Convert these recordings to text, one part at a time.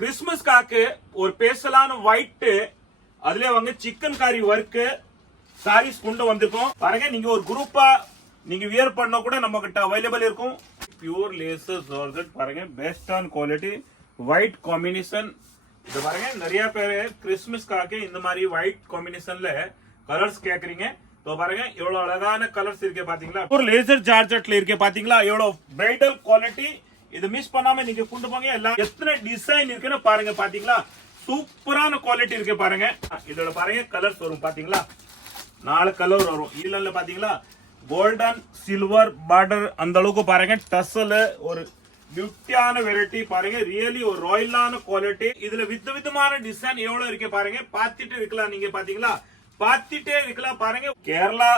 கிறிஸ்மஸ்காக்கு ஒரு பேசலான ஒயிட் அதுல வந்து சிக்கன் கறி ஒர்க் சாரீஸ் கொண்டு வந்திருக்கோம் பாருங்க. நீங்க ஒரு குரூப்பா நீங்க வியர் பண்ண கூட நம்ம கிட்ட அவைலபிள் இருக்கும். பியூர் லேசர் ஜார்ஜெட் பாருங்க, best on quality white combination. இது பாருங்க, நிறைய பேர் கிறிஸ்மஸ்காக இந்த மாதிரி ஒயிட் காம்பினேஷன்ல கலர்ஸ் கேக்குறீங்க. பாருங்க எவ்வளவு அழகான கலர்ஸ் இருக்கு பாத்தீங்களா. ஒரு லேசர் ஜார்ஜெட்ல இருக்கு பாத்தீங்களா, எவ்வளவு பிரைடல் குவாலிட்டி. இது மிஸ் பண்ணாம நீங்க கொண்டு போங்க. எல்லாம் எத்தனை டிசைன் இருக்குன்னு பாருங்க. பாத்தீங்களா, சூப்பரான குவாலிட்டி இருக்கு பாருங்க. இதோட பாருங்க கலர்ஸ் வரும் பாத்தீங்களா, 4 கலர் வரும். இதுல பாத்தீங்களா கோல்டன் சில்வர் பார்டர் அந்த அளவுக்கு பாருங்க. டசல் ஒரு பியூட்டியான வெரைட்டி பாருங்க, ரியலி ஒரு ராயலான குவாலிட்டி. இதுல விதவிதமான டிசைன் எவ்வளவு இருக்கு பாருங்க. பாத்துட்டு இருக்கலாம் நீங்க பாத்தீங்களா, பாத்துட்டே இருக்கலாம் பாருங்க. கேரளா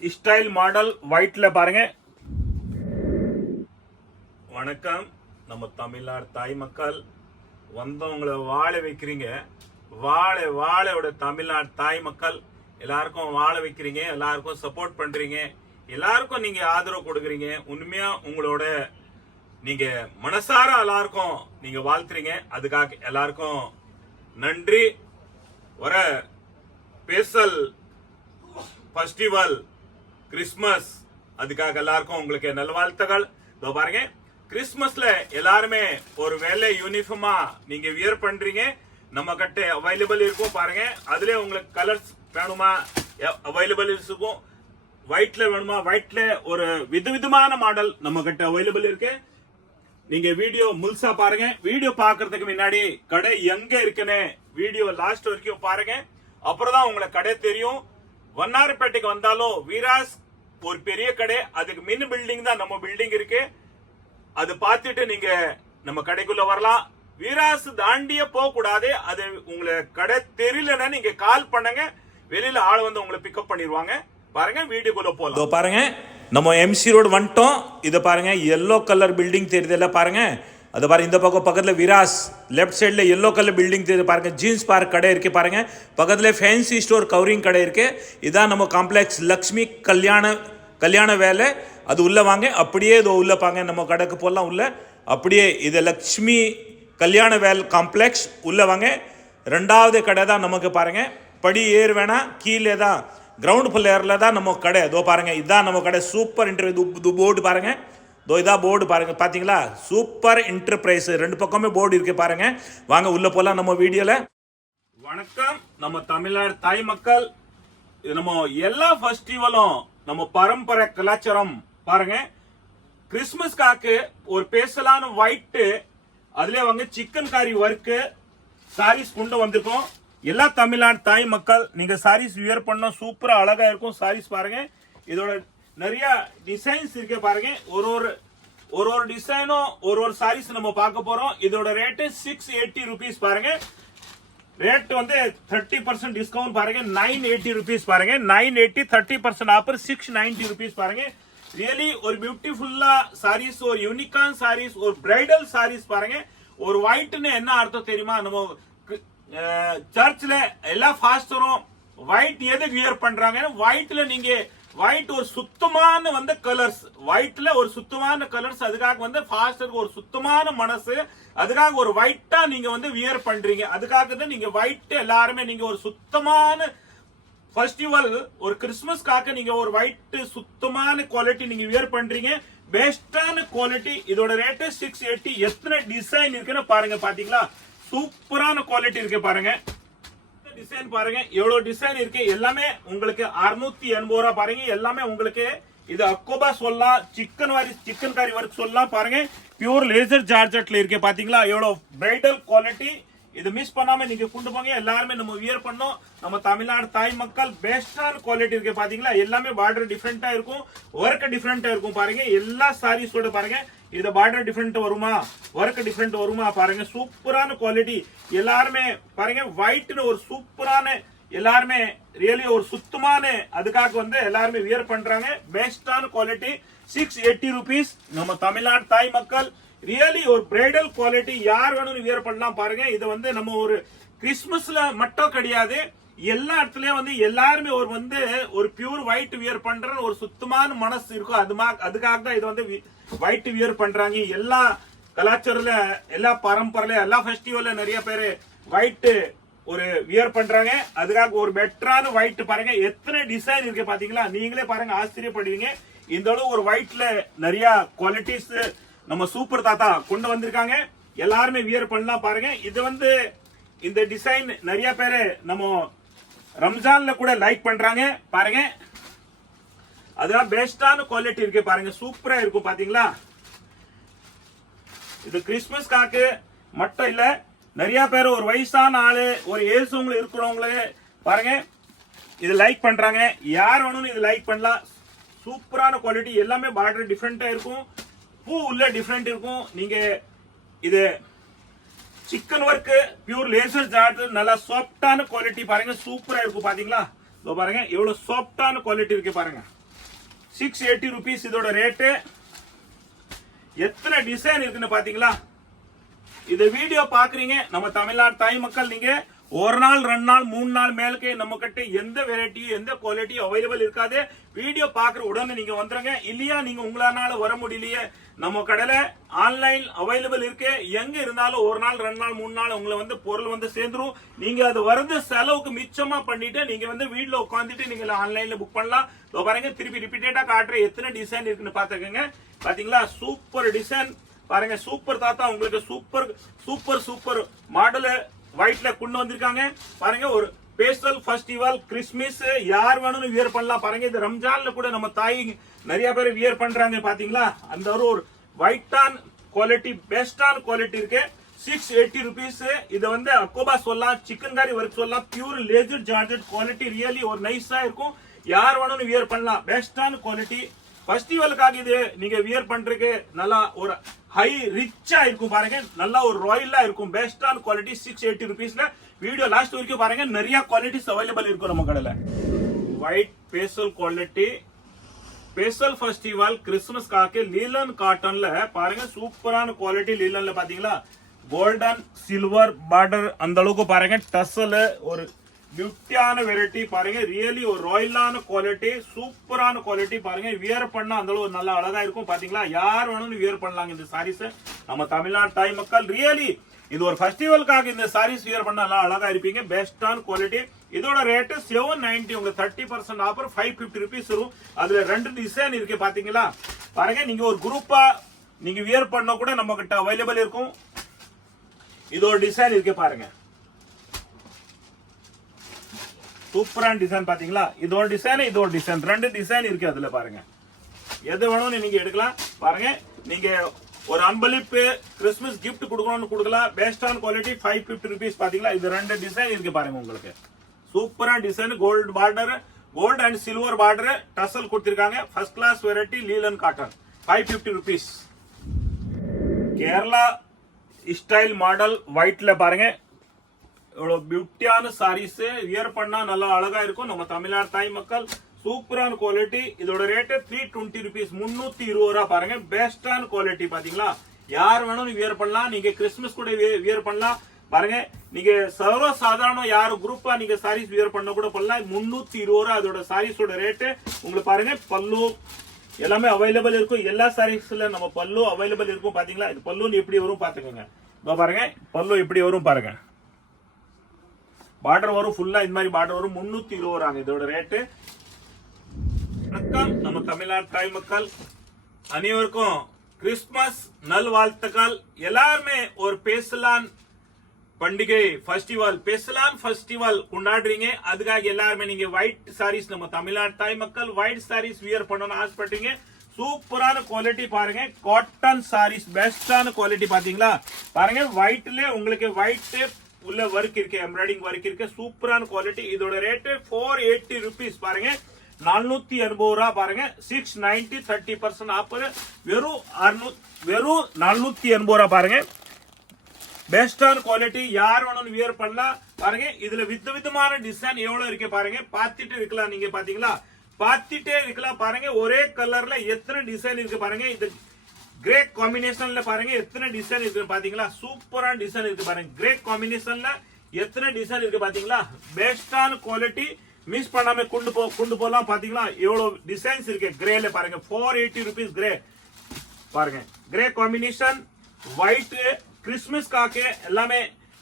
ஸ்டைல் மாடல் ஒயிட்ல பாருங்க. வணக்கம், நம்ம தமிழ்நாடு தாய் மக்கள் வந்தவங்களை வாழ வைக்கிறீங்க. வாழோட தமிழ்நாடு தாய் மக்கள் எல்லாருக்கும் வாழ வைக்கிறீங்க, எல்லாருக்கும் சப்போர்ட் பண்றீங்க, எல்லாருக்கும் நீங்க ஆதரவு கொடுக்குறீங்க. உண்மையா உங்களோட நீங்க மனசார எல்லாருக்கும் நீங்க வாழ்த்துறீங்க. அதுக்காக எல்லாருக்கும் நன்றி. வர பேசல் ஃபெஸ்டிவல் கிறிஸ்மஸ், அதுக்காக எல்லாருக்கும் உங்களுக்கு நல்வாழ்த்துகள். பாருங்க, கிறிஸ்மஸ்ல எல்லாருமே ஒரு வேலை யூனிஃபார்மா நீங்க வியர் பண்றீங்க. நம்ம கிட்ட அவைலபிள் இருக்கும் பாருங்க. அதுல உங்களுக்கு கலர்ஸ் வேணுமா அவைலபிள் இருக்கும். ஒயிட்ல வேணுமா ஒயிட்ல ஒரு விதவிதமான மாடல் நம்ம கிட்ட அவைலபிள் இருக்கு. நீங்க வீடியோ முழுசா பாருங்க. வீடியோ பாக்குறதுக்கு முன்னாடி கடை எங்க இருக்குன்னு வீடியோ லாஸ்ட் வரைக்கும் பாருங்க. அப்புறம் தான் உங்களுக்கு கடை தெரியும். வண்ணாரப்பேட்டைக்கு வந்தாலும் வீராஸ் ஒரு பெரிய கடை, அதுக்கு மின் பில்டிங் தான் நம்ம பில்டிங் இருக்கு. அது பார்த்துட்டு நீங்க நம்ம கடைக்குள்ள வரலாம். வீராஸ் தாண்டிய போக கூடாது. அது உங்களை கடை தெரியலன்னா நீங்க கால் பண்ணுங்க, வெளியில ஆள் வந்து உங்களை பிக்கப் பண்ணிடுவாங்க. பாருங்க வீடியோக்குள்ள போலாம். பாருங்க, நம்ம எம்சி ரோடு வந்துட்டோம். இதை பாருங்க, எல்லோ கலர் பில்டிங் தெரியுதுல்ல பாருங்க. அது பாருங்க, இந்த பக்கம் பக்கத்துல விராஸ் லெஃப்ட் சைட்ல எல்லோ கலர் பில்டிங் தெரியுது பாருங்க. ஜீன்ஸ் பார்க் கடை இருக்கு பாருங்க. பக்கத்துல ஃபேன்சி ஸ்டோர் கவரிங் கடை இருக்கு. இதான் நம்ம காம்ப்ளெக்ஸ் லக்ஷ்மி கல்யாண வேலை. அது உள்ள வாங்க, அப்படியே இது உள்ள பாங்க. நம்ம கடைக்கு போலாம் உள்ள. அப்படியே இது லக்ஷ்மி கல்யாண வேல் காம்ப்ளெக்ஸ் உள்ள வாங்க. 2வது கடை தான் நமக்கு பாருங்க. படி ஏறு வேணா, கீழே தான் கிரவுண்ட் ஃப்ளோர்ல தான் நம்ம கடை. இதோ பாருங்க, இதுதான் நம்ம கடை. சூப்பர் இன்டர்வியூ போர்டு பாருங்க. இதோ இதா போர்டு பாருங்க, பாத்தீங்களா, சூப்பர் என்டர்பிரைஸ். 2 பக்கமே போர்டு இருக்கு பாருங்க. வாங்க உள்ள போலாம் நம்ம வீடியோல. வணக்கம், நம்ம தமிழ்நாடு தாய் மக்கள். இது நம்ம எல்லா ஃபெஸ்டிவலும் நம்ம பரம்பரை கலாச்சாரம் பாருங்க. கிறிஸ்மஸ்காக்கு ஒரு பேசலான ஒயிட் அதுல வந்து சிக்கன் கறி ஒர்க் சாரீஸ் கொண்டு வந்திருக்கோம். எல்லா தமிழ்நாடு தாய் மக்கள் நீங்க சாரீஸ் வியர் பண்ண சூப்பரா அழகா இருக்கும். சாரீஸ் பாருங்க, இதோட நிறைய டிசைன்ஸ் இருக்கு பாருங்க. ஒரு டிசைனும் ஒரு சாரீஸ் நம்ம பார்க்க போறோம். இதோட ரேட் 680 rupees பாருங்க. ரேட் வந்து 30% டிஸ்கவுண்ட் பாருங்க. 980 rupees பாருங்க. 980 30% ஆஃபர் 690 rupees பாருங்க. ரியலி ஒரு பியூட்டிஃபுல்லா சாரீஸ், ஒரு யூனிக்கான் சாரீஸ், ஒரு பிரைடல் சாரீஸ் பாருங்க. ஒரு ஒயிட்னு என்ன அர்த்தம் தெரியுமா? நம்ம சர்ச்ல எல்லா ஃபாஸ்டரும் ஒயிட் எது வியர் பண்றாங்க. ஒயிட்ல நீங்க ஒயிட் ஒரு சுத்தமான வந்து கலர்ஸ், ஒயிட்ல ஒரு சுத்தமான கலர்ஸ். அதுக்காக வந்து ஃபாஸ்டருக்கு ஒரு சுத்தமான மனசு, அதுக்காக ஒரு ஒயிட்டா நீங்க வந்து வியர் பண்றீங்க. அதுக்காக தான் நீங்க ஒயிட் எல்லாருமே நீங்க ஒரு சுத்தமான ஃபெஸ்டிவல், ஒரு கிறிஸ்மஸ்க்காக நீங்க ஒரு ஒயிட் சுத்தமான குவாலிட்டி நீங்க வியர் பண்றீங்க. பெஸ்டான குவாலிட்டி. இதோட ரேட் 680. எத்தனை டிசைன் இருக்குன்னு பாருங்க. பாத்தீங்களா, சூப்பரான குவாலிட்டி இருக்கு பாருங்க. டிசைன் பாருங்க, எவ்வளவு டிசைன் இருக்கு. எல்லாமே உங்களுக்கு 680 ரூபாய் பாருங்க. எல்லாமே உங்களுக்கு இது அக்கோபா சொல்லலாம், சிக்கன் கறி ஒர்க் சொல்லலாம் பாருங்க. பியூர் லேசர் ஜார்ஜெட்ல இருக்கு பாத்தீங்களா, எவ்வளவு பிரைடல் குவாலிட்டி. இது மிஸ் பண்ணாம நீங்க கொண்டு போங்க. எல்லாருமே நம்ம வியர் பண்ணோம். நம்ம தமிழ்நாடு தாய் மக்கள் பெஸ்டான குவாலிட்டி இருக்கு பாத்தீங்களா. எல்லாமே பார்டர் டிஃபரெண்டா இருக்கும், ஒர்க் டிஃபரெண்டா இருக்கும் பாருங்க. எல்லா சாரீஸோட பாருங்க, இது பார்டர் டிஃபரெண்ட் வருமா, ஒர்க் டிஃபரெண்ட் வருமா பாருங்க. சூப்பரான குவாலிட்டி. எல்லாருமே பாருங்க, ஒயிட்னு ஒரு சூப்பரான, எல்லாருமே ரியலி ஒரு சுத்தமான, அதுக்காக வந்து எல்லாருமே வியர் பண்றாங்க. பெஸ்டான குவாலிட்டி 680 rupees. நம்ம தமிழ்நாடு தாய் மக்கள் ரியலி ஒரு பிரைடல் குவாலிட்டி. யார் வேணும் வியர் பண்ணலாம் பாருங்க. இது வந்து நம்ம ஒரு கிறிஸ்மஸ்ல மட்டும் கிடையாது, எல்லா இடத்துலயும் வந்து எல்லாருமே ஒரு பியூர் ஒயிட் வியர் பண்ற ஒரு சுத்தமான மனசு இருக்கும். அதுக்காக தான் இது வந்து ஒயிட் வியர் பண்றாங்க. எல்லா கலாச்சாரத்துல எல்லா பரம்பரையில எல்லா ஃபெஸ்டிவல்ல நிறைய பேர் ஒயிட் ஒரு வியர் பண்றாங்க. அதுக்காக ஒரு பெட்டரான ஒயிட் பாருங்க, எத்தனை டிசைன் இருக்கு பாத்தீங்களா? நீங்களே பாருங்க, ஆச்சரியப்படுவீங்க. இந்த அளவு ஒரு ஒயிட்ல நிறைய குவாலிட்டிஸ் நம்ம சூப்பர் தாத்தா கொண்டு வந்திருக்காங்க. எல்லாருமே வியர் பண்ணலாம் பாருங்க. இது வந்து இந்த டிசைன் நிறைய பேரு நம்ம ரம்ஜான்ல கூட லைக் பண்றாங்க பாருங்க. அதெல்லாம் பெஸ்டான குவாலிட்டி இருக்கு பாருங்க, சூப்பரா இருக்கும் பாத்தீங்களா? இது கிறிஸ்துமஸ் காக்கு மட்டும் இல்ல, நிறைய பேர் ஒரு வயசான ஆளு ஒரு ஏசுவங்க இருக்கிறவங்களே பாருங்க இது லைக் பண்றாங்க. யார் வேணும் இது லைக் பண்ணலாம். சூப்பரான குவாலிட்டி, எல்லாமே பார்டர் டிஃப்ரெண்டா இருக்கும், பூ உள்ள டிஃப்ரெண்ட் இருக்கும். நீங்க இது சிக்கன் ஒர்க் பியூர் லேசர் ஜாட், நல்லா சாஃப்டான குவாலிட்டி பாருங்க, சூப்பரா இருக்கும் பாத்தீங்களா? இதோ பாருங்க எவ்வளவு சாஃப்டான குவாலிட்டி இருக்கு பாருங்க. 680 rupees இதோட ரேட்டு. எத்தனை டிசைன் இருக்குன்னு பாத்தீங்களா? இந்த வீடியோ பாக்குறீங்க நம்ம தமிழ்நாடு தாய் மக்கள், நீங்க ஒரு நாள் 2 நாள் 3 நாள் மேலுக்கு நம்ம கிட்ட எந்த வெரைட்டி எந்த குவாலிட்டி அவைலபிள் இருக்காது. வீடியோ பாக்குற உடனே நீங்க வந்துருங்க. இல்லையா நீங்க உங்களால வர முடியலையே, நம்ம கடையில ஆன்லைன் அவைலபிள் இருக்கு. எங்க இருந்தாலும் ஒரு நாள் 2 நாள் 3 நாள் உங்களை வந்து பொருள் வந்து சேர்ந்துரும். நீங்க அது வரது செலவுக்கு மிச்சமா பண்ணிட்டு நீங்க வந்து வீட்டுல உட்காந்துட்டு நீங்க ஆன்லைன்ல புக் பண்ணலாம். பாருங்க திருப்பி ரிப்பீட்டடா காட்டுற எத்தனை டிசைன் இருக்குன்னு பாத்துக்கோங்க. பாத்தீங்களா? சூப்பர் டிசைன் பாருங்க, சூப்பர் தாத்தா உங்களுக்கு சூப்பர் சூப்பர் சூப்பர் மாடல் ஒயிட்ல கொண்டு வந்திருக்காங்க பாருங்க. ஒரு பேஸ்டல் ஃபெஸ்டிவல் கிறிஸ்மஸ் யார் வேணும் வியர் பண்ணலாம் பாருங்க. இது ரம்ஜான்ல கூட நம்ம தாய் நிறைய பேர் வியர் பண்றாங்க பாத்தீங்களா? அந்த ஒரு ஒயிட்டான் குவாலிட்டி பெஸ்டான குவாலிட்டி இருக்கு. 680 rupees. இது வந்து அக்கோபா சொல்லலாம், சிக்கன் கறி ஒர்க் சொல்லலாம், pure laser georgette quality really ஒரு நைஸா இருக்கும். யார் வேணும் வியர் பண்ணலாம், பெஸ்டான குவாலிட்டி. ஃபெஸ்டிவலுக்காக இது நீங்க வியர் பண்றதுக்கு நல்லா ஒரு ஹை ரிச்சா இருக்கும் பாருங்க, நல்லா ஒரு ராயலா இருக்கும். பெஸ்டான குவாலிட்டி 680 rupeesல. வீடியோ லாஸ்ட் வரைக்கும் பாருங்க, நிறைய குவாலிட்டிஸ் அவைலபிள் இருக்கும் நம்ம கடையில. ஒயிட் பேசல் குவாலிட்டி பேசல் ஃபெஸ்டிவல் கிறிஸ்துமஸ் காக்கு லீலன் காட்டன்ல பாருங்க, சூப்பரான குவாலிட்டி லீலன்ல பாத்தீங்களா? கோல்டன் சில்வர் பார்டர் அந்த அளவுக்கு பாருங்க. டசல் ஒரு பியூட்டியான வெரைட்டி பாருங்க, ரியலி ஒரு ராயலான குவாலிட்டி, சூப்பரான குவாலிட்டி பாருங்க. வியர் பண்ணா அந்த அளவு நல்லா அழகா இருக்கும் பாத்தீங்களா? யார் வேணும்னு வியர் பண்ணலாங்க இந்த சாரீஸ். நம்ம தமிழ்நாடு தாய் மக்கள் ரியலி இது ஒரு ஃபெஸ்டிவலுக்காக இந்த சாரீஸ் வியர் பண்ணா நல்லா அழகா இருப்பீங்க. பெஸ்டான குவாலிட்டி. இதோட ரேட் 790. உங்களுக்கு 30% ஆஃபர் 550 rupees வரும். அதுல 2 டிசைன் இருக்கு பாத்தீங்களா? பாருங்க, நீங்க ஒரு குரூப்பா நீங்க வியர் பண்ண கூட நம்ம கிட்ட அவைலபிள் இருக்கும். இதோட டிசைன் இருக்கு பாருங்க, சூப்பரான டிசைன் பாத்தீங்களா? இதோட டிசைன் இதோட டிசைன் 2 டிசைன் இருக்கு அதுல பாருங்க. எது வேணும்னு நீங்க எடுக்கலாம் பாருங்க. நீங்க ஒரு அன்பளிப்பு கிறிஸ்துமஸ் கிஃப்ட் கொடுக்கணும்னு கொடுக்கலாம். பெஸ்டான குவாலிட்டி 550 rupees பாத்தீங்களா? இது 2 டிசைன் இருக்கு பாருங்க. உங்களுக்கு சூப்பரான design, gold border, gold and silver border tassel கொடுத்திருக்காங்க. First class variety linen cotton 550 rupees. Kerala style model ஒயிட்ல பாருங்க, இவ்வளவு பியூட்டியான சாரீஸ் வியர் பண்ணா நல்லா அழகா இருக்கும். நம்ம தமிழ்நாடு தாய் மக்கள் சூப்பரான குவாலிட்டி. இதோட ரேட் 320 rupees, 320 ரூபா பாருங்க. பெஸ்டான குவாலிட்டி பாத்தீங்களா? யார் வேணும் வியர் பண்ணலாம். நீங்க கிறிஸ்துமஸ் கூட வியர் பண்ணலாம் பாருங்க. நீங்க சர்வ சாதாரண யாரு குரூப்பா நீங்க சாரீஸ் வியர் பண்ண கூட பண்ணலாம். 320 ரூபா அதோட சாரீஸோட ரேட்டு. உங்களுக்கு பாருங்க, பல்லு எல்லாமே அவைலபிள் இருக்கும். எல்லா சாரீஸ்ல நம்ம பல்லு அவைலபிள் இருக்கும் பாத்தீங்களா? இது பல்லு எப்படி வரும் பாத்துக்கோங்க. பாருங்க பல்லு எப்படி வரும் பாருங்க. பார்டர் வரும் ஃபுல்லா, இந்த மாதிரி பார்டர் வரும். 320 ரூபா இதோட ரேட்டு. வணக்கம் நம்ம தமிழ்நாடு தாய் மக்கள் அனைவருக்கும் கிறிஸ்துமஸ் நல்வாழ்த்துக்கள். எல்லாருமே ஒரு பேசலான் பண்டிகை ஃபெஸ்டிவல் பேசலான் ஃபெஸ்டிவல் கொண்டாடுறீங்க. அதுக்காக எல்லாருமே நீங்க ஒயிட் சாரீஸ், நம்ம தமிழ்நாடு தாய் மக்கள் ஒயிட் சாரீஸ் வியர் பண்ணணும்னு ஆசைப்பட்டீங்க. சூப்பரான குவாலிட்டி பாருங்க, காட்டன் சாரீஸ் பெஸ்டான குவாலிட்டி பாத்தீங்களா? பாருங்க ஒயிட்ல உங்களுக்கு ஒயிட் உள்ள ஒர்க் இருக்கு, எம்ப்ராய்டிங் ஒர்க் இருக்கு, சூப்பரான குவாலிட்டி. இதோட ரேட் 480 rupees பாருங்க, 480 ரூபா பாருங்க. 690 30% ஆஃபர். வெறும் 480 ரூபா பாருங்க. பெஸ்டான குவாலிட்டி. யார் வேணும் வியர் பண்ணலாம் பாருங்க. இதுல விதவிதமான டிசைன் எவ்வளவு இருக்கு பாருங்க. பார்த்துட்டு இருக்கலாம் நீங்க பாத்தீங்களா? பார்த்துட்டே இருக்கலாம் பாருங்க. ஒரே கலர்ல எத்தனை டிசைன் இருக்கு பாருங்க. இது கிரே காம்பினேஷன்ல பாருங்க எத்தனை டிசைன் இருக்கு பாத்தீங்களா? சூப்பரான டிசைன் இருக்கு பாருங்க. கிரே காம்பினேஷன்ல எத்தனை டிசைன் இருக்கு பாத்தீங்களா? பெஸ்டான குவாலிட்டி. மிஸ் பண்ணாம கொண்டு போலாம் பாத்தீங்களா? எவ்வளவு டிசைன்ஸ் இருக்கு கிரேல பாருங்க. 480 rupees கிரே பாருங்க. கிரே காம்பினேஷன் ஒயிட் கிறிஸ்மஸ்க்காக எல்லாமே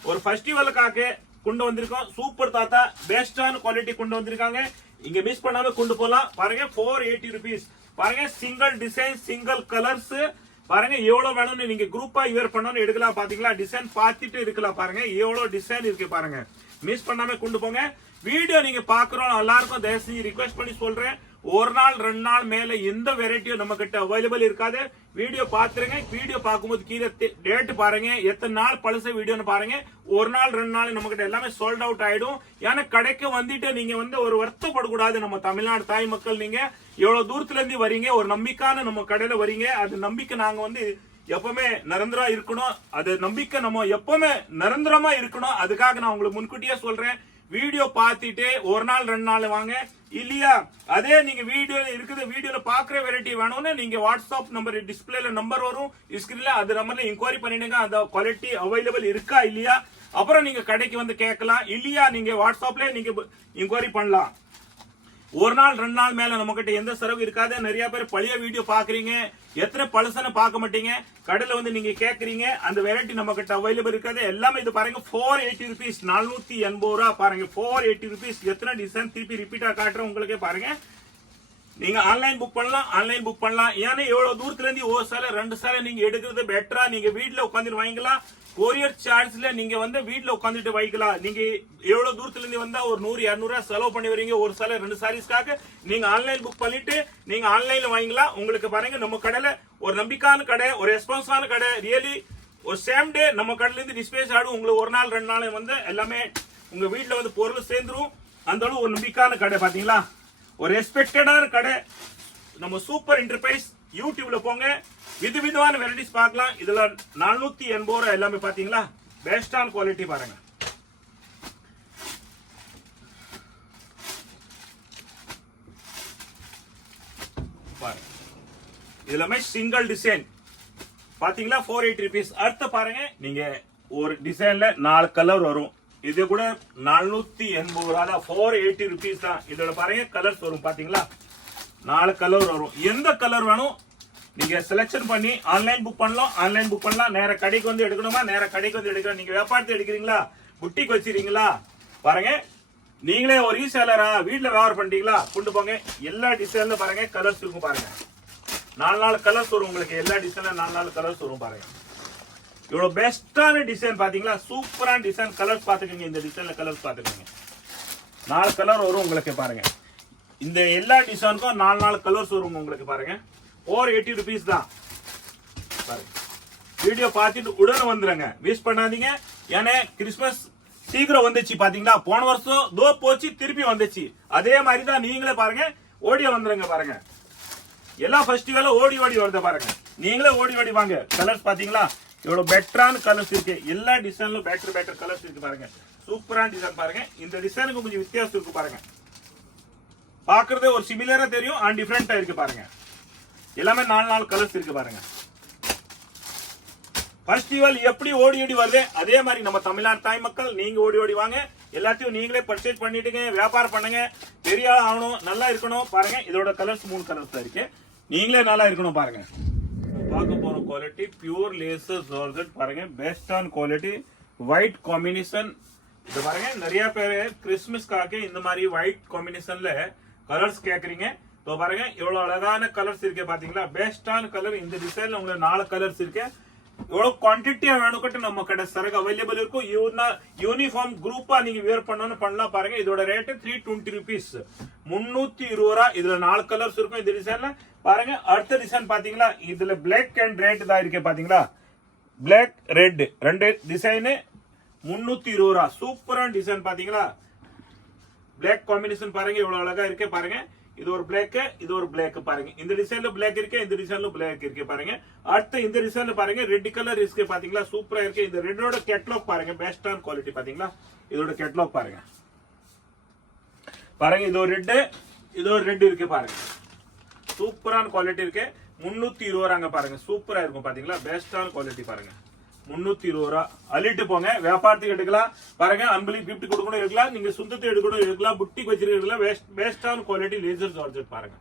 ஒரு ஃபெஸ்டிவலுக்காக கொண்டு வந்திருக்கோம். சூப்பர் தாத்தா பெஸ்டான குவாலிட்டி கொண்டு வந்திருக்காங்க. இங்க மிஸ் பண்ணாம கொண்டு போலாம். பாருங்க 480 rupees. பாருங்க சிங்கிள் டிசைன் சிங்கிள் கலர்ஸ். பாருங்க எவ்வளவு வேணும்னு நீங்க குரூப்பா யூர் பண்ணணும் எடுக்கலாம். பாத்தீங்களா டிசைன் பார்த்துட்டு இருக்கலாம். பாருங்க எவ்வளவு டிசைன் இருக்கு பாருங்க. மிஸ் பண்ணாம கொண்டு போங்க. வீடியோ நீங்க பாக்குறோம் எல்லாருக்கும் தயவு செஞ்சு ரிக்வெஸ்ட் பண்ணி சொல்றேன், ஒரு நாள் 2 நாள் மேல எந்த வெரைட்டியும் நம்ம கிட்ட அவைலபிள் இருக்காது. வீடியோ பாத்துருங்க. வீடியோ பார்க்கும்போது கீழே டேட் பாருங்க, எத்தனை நாள் பழச வீடியோன்னு பாருங்க. ஒரு நாள் 2 நாள் நம்ம கிட்ட எல்லாமே சோல்ட் அவுட் ஆயிடும். ஏன்னா கடைக்கு வந்துட்டு நீங்க ஒரு வருத்தப்படக்கூடாது. நம்ம தமிழ்நாடு தாய் மக்கள் நீங்க எவ்வளவு தூரத்துல இருந்து வரீங்க, ஒரு நம்பிக்கையான நம்ம கடையில வரீங்க. அது நம்பிக்கை நாங்க எப்பவுமே நிரந்தரமா இருக்கணும். அது நம்பிக்கை நம்ம எப்பவுமே நிரந்தரமா இருக்கணும். அதுக்காக நான் உங்களுக்கு முன்கூட்டியே சொல்றேன், வீடியோ பார்த்துட்டு ஒரு நாள் 2 நாள் வாங்க. இல்லையா அதே நீங்க வீடியோ இருக்குது, வீடியோல பாக்குற வெரைட்டி வேணும்னு நீங்க வாட்ஸ்அப் நம்பர் டிஸ்பிளேல நம்பர் வரும் ஸ்கிரீன்ல, அது நம்பர்ல இன்கொயரி பண்ணிடுங்க. அந்த குவாலிட்டி அவைலபிள் இருக்கா இல்லையா. அப்புறம் நீங்க கடைக்கு வந்து கேட்கலாம். இல்லையா நீங்க வாட்ஸ்அப்ல நீங்க இன்கொயரி பண்ணலாம். ஒரு நாள் 2 நாள் மேல நம்ம கிட்ட எந்த செலவு இருக்காது. நிறைய பேர் பழைய வீடியோ பாக்குறீங்க, எத்தனை பழசன பார்க்க மாட்டீங்க. கடையில நீங்க கேக்குறீங்க, அந்த வெரைட்டி நம்ம கிட்ட அவைலபிள் இருக்காது. எல்லாமே இது பாருங்க 480 rupees, 480 ரூபா. பாருங்க 480 rupees. எத்தனை டிசைன் திருப்பி ரிப்பீட்டா காட்டுறேன் உங்களுக்கே. பாருங்க நீங்க ஆன்லைன் புக் பண்ணலாம். ஏன்னா எவ்வளவு தூரத்துல இருந்து ஒரு சேலை 2 சேலை நீங்க எடுக்கிறது பெட்டரா. நீங்க வீட்டுல உட்காந்துட்டு வாங்கிக்கலாம். கொரியர் சார்ஜ்ல நீங்க வீட்டுல உட்காந்துட்டு வாங்கிக்கலாம். நீங்க எவ்வளவு தூரத்துல இருந்து வந்தா ஒரு 100-200 ரூபாய் செலவு பண்ணி வரீங்க ஒரு சேலை 2 சாரீஸ்க்காக. நீங்க ஆன்லைன் புக் பண்ணிட்டு நீங்க ஆன்லைன்ல வாங்கிக்கலாம். உங்களுக்கு பாருங்க நம்ம கடையில ஒரு நம்பிக்கையான கடை, ஒரு ரெஸ்பான்ஸான கடை. ரியலி ஒரு சேம் டே நம்ம கடையில இருந்து டிஸ்பேச் ஆடும். உங்களுக்கு ஒரு நாள் 2 நாள் எல்லாமே உங்க வீட்டுல பொருள் சேர்ந்துரும். அந்த அளவு ஒரு நம்பிக்கையான கடை. பாத்தீங்களா ஒரு ரெஸ்பெக்டடான கடை. நம்ம சூப்பர் என்டர்பிரைஸ் யூடியூப்ல போங்க, விதவிதமான வெரைட்டிஸ் பார்க்கலாம். இதுல 480 ரூபாய் எல்லாமே பாத்தீங்களா பெஸ்டான குவாலிட்டி. பாருங்க இதுலமே சிங்கிள் டிசைன் பாத்தீங்களா 480 rupees. அடுத்து பாருங்க நீங்க ஒரு டிசைன்ல 4 கலர் வரும். இது கூட 480 ரூபாய் தான், 480 rupees தான். இதோட பாருங்க கலர்ஸ் வரும். பாத்தீங்களா 4 கலர் வரும். எந்த கலர் வேணும் நீங்க செலக்ஷன் பண்ணி ஆன்லைன் புக் பண்ணலாம். நேர கடைக்கு வந்து எடுக்கணுமா, நேர கடைக்கு வந்து எடுக்கலாம். நீங்க வியாபாரத்தை எடுக்கிறீங்களா, புட்டிக்கு வச்சிருக்கீங்களா, பாருங்க நீங்களே ஒரு ரீசேலரா வீட்டுல வியாபாரம் பண்ணிட்டீங்களா, கொண்டு போங்க. எல்லா டிசைன்ல பாருங்க கலர்ஸ் இருக்கும். பாருங்க 4 கலர்ஸ் வரும் உங்களுக்கு. எல்லா டிசைன்ல 4 கலர்ஸ் வரும். பாருங்க இவ்வளவு பெஸ்டான டிசைன் பாத்தீங்களா, சூப்பரான டிசைன். கலர்ஸ் பாத்துக்கோங்க. இந்த டிசைன்ல கலர்ஸ் பாத்துக்கோங்க. 4 கலர் வரும் உங்களுக்கு. பாருங்க இந்த எல்லா டிசைனுக்கும் 4 கலர்ஸ் வரும் உங்களுக்கு. பாருங்க 480 rupees தான். பாருங்க வீடியோ பார்த்துட்டு உடனே வந்துருங்க, மிஸ் பண்ணாதீங்க. ஏன்னா கிறிஸ்மஸ் சீக்கிரம் வந்துச்சு. பாத்தீங்களா போன வருஷம் தோ போச்சு, திருப்பி வந்துச்சு. அதே மாதிரி தான் நீங்களே பாருங்க ஓடி வந்துருங்க. பாருங்க எல்லா ஃபெஸ்டிவலும் ஓடி வருது. பாருங்க நீங்களே ஓடி வாங்க. கலர்ஸ் பாத்தீங்களா எவ்வளவு பெட்டரான கலர்ஸ் இருக்கு. எல்லா டிசைன்லும் பெட்டர் கலர்ஸ் இருக்கு. பாருங்க சூப்பரான டிசைன். பாருங்க இந்த டிசைனுக்கு கொஞ்சம் வித்தியாசம் இருக்கு. பாருங்க பாக்குறது ஒரு சிமிலரா தெரியும், அண்ட் டிஃபரெண்டா இருக்கு. பாருங்க எல்லாமே 4 கலர்ஸ் இருக்கு. பாருங்க ஃபெஸ்டிவல் எப்படி ஓடி வருது அதே மாதிரி நம்ம தமிழ்நாடு தாய் மக்கள் நீங்க ஓடி வாங்க. எல்லாத்தையும் நீங்களே பர்ச்சேஸ் பண்ணிட்டுங்க, வியாபாரம் பண்ணுங்க. பெரிய ஆகணும், நல்லா இருக்கணும். பாருங்க இதோட கலர்ஸ் 3 கலர்ஸ் தான் இருக்கு. நீங்களே நல்லா இருக்கணும். பாருங்க பார்க்க போற குவாலிட்டி பியூர் லேசர் ஜார்ஜெட். பாருங்க பெஸ்டான குவாலிட்டி ஒயிட் காம்பினேஷன். இது பாருங்க நிறைய பேர் கிறிஸ்மஸ்க்காக இந்த மாதிரி ஒயிட் காம்பினேஷன்ல கலர்ஸ் கேக்குறீங்க. பாருங்க எவ்வளவு அழகான கலர்ஸ் இருக்கு. பாத்தீங்களா பெஸ்டான கலர். இந்த டிசைன்ல உங்களுக்கு 4 கலர்ஸ் இருக்கு. எவ்வளவு குவான்டிட்டியா வேணும்ட்டு நம்ம கடை சரக்கு அவைலபிள் இருக்கும். யூனிஃபார்ம் குரூப்பா நீங்க வியர் பண்ணலாம். பாருங்க இதோட ரேட் 320 rupees, 320 ரூபாய். இதுல 4 கலர்ஸ் இருக்கும் இந்த டிசைன்ல. பாருங்க அடுத்த டிசைன் பாத்தீங்களா இதுல பிளாக் அண்ட் ரெட் தான் இருக்கு. பாத்தீங்களா பிளாக் ரெட் 2 டிசைன் 320 ரூபாய். சூப்பரான டிசைன். பாத்தீங்களா பிளாக் காம்பினேஷன் பாருங்க எவ்வளவு அழகா இருக்கு. பாருங்க இது ஒரு பிளாக், இது ஒரு பிளாக். பாருங்க இந்த டிசைன்ல பிளாக் இருக்கு, இந்த டிசைன்ல பிளாக் இருக்கு. பாருங்க அடுத்து இந்த டிசைன்ல பாருங்க ரெட் கலர் இருக்கு. பாத்தீங்களா சூப்பரா இருக்கு. இந்த ரெட்டோட கேட்லாக் பாருங்க பெஸ்டான குவாலிட்டி. பாத்தீங்களா இதோட கேட்லாக் பாருங்க. பாருங்க இது ஒரு ரெட், இது ஒரு ரெட் இருக்கு. பாருங்க சூப்பரான குவாலிட்டி இருக்கு. 320 ரூபாங்க. பாருங்க சூப்பரா இருக்கும். பாத்தீங்களா பெஸ்டான குவாலிட்டி. பாருங்க 320 ரூபாய். அள்ளிட்டு போங்க, வியாபாரத்துக்கு எடுக்கலாம். பாருங்க அன்பலி கிஃப்ட் கொடுக்கணும் எடுக்கலாம், நீங்க சுத்தத்தை எடுக்கணும் எடுக்கலாம், புட்டிக்கு வச்சிருக்கலாம். பெஸ்டான குவாலிட்டி லேசர் ஜார்ஜெட். பாருங்க